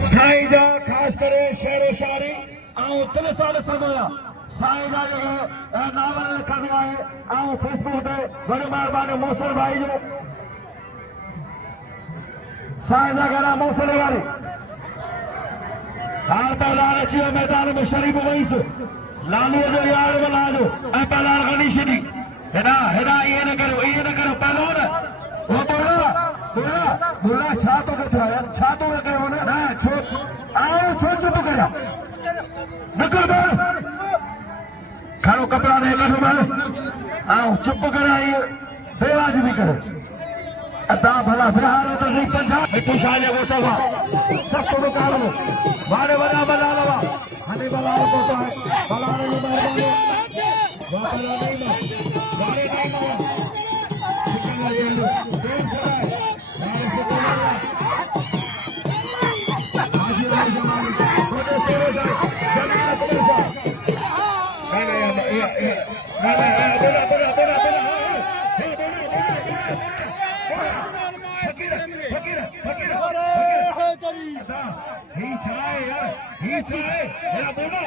साईं जा ख़ासि करे शेरो शायरी ऐं 3 साल सदोया साईं जा जेके नावल लिखंदो आहे ऐं फेसबुक ते वॾी महिरबानी मौसल भाई जो साईं जा घर मौसल वारी हाल पहलान अची वियो मैदान में शरीफ़ वईस लालूअ जो यार लालू ऐं पहलान खणी छॾी हेॾा हेॾा इएं न करो पहलवान वो बोला छा तोखे थियो यार छा तोखे कयो न छो आओ छो चुप करिया निकिर ॿाहिरि खणो कपिड़ा ॾे कढो ॿाहिरि ऐं चुप करे आई बेवाजिबी करे तव्हां भला बिहारो त सही पंजाब मिठू शाह जे ॻोठ खां सख़्तु मुक़ाबिलो वारे वॾा भला लवा हनी भला कोटो आहे भला जी महिरबानी वापरा नहीं ना वारे नहीं ना ही चाहे मेरा बोला